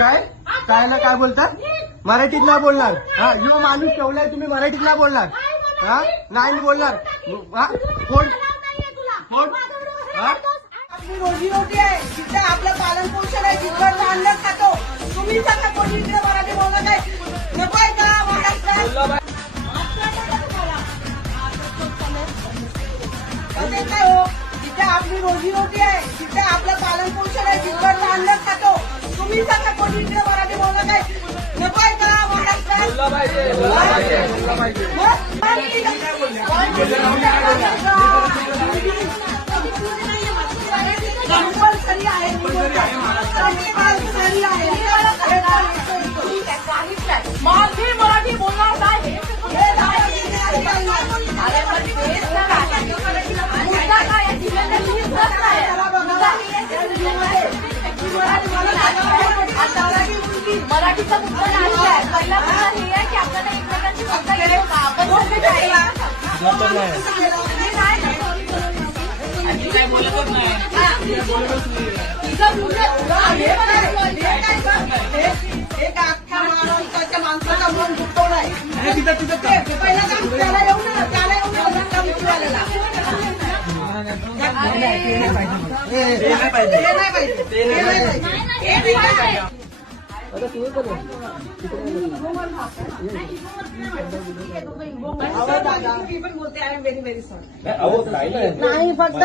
काय काय बोलतात? मराठीत नाही बोलणार. हा, यो माणूस ठेवलाय तुम्ही मराठीत नाही बोलणार. हा, नाही बोलणार. हा, कोण कोण? हा, आपली रोजीरोटी आहे, जिथे आपलं पालन पोषण आहे, जिथं अन्न खातो. तुम्ही सांगा कोणी इकडे मराठी बोलत आहे? नको आहे का महाराष्ट्रात? कसे काय हो? जिथे आपली रोजीरोटी आहे, जिथे आपलं पालन पोषण आहे, जिथं अन्न खातो. तुम्ही सांगा कोणी इकडे मराठी बोलत आहे? नको आहे का महाराष्ट्रात? कंपल्सरी आहे, माझी मराठी बोलणार नाही. मराठीचा मुद्दा नाही आहे. पहिला मुद्दा हे आहे की आपल्याला एकमेकांची मदत केली का आपण एक अख्ख्या महाराष्ट्राच्या माणसाचा मन दुखवलाय. पहिला काम त्याला येऊन विचारायला बोलते. I am very very sorry. नाही फक्त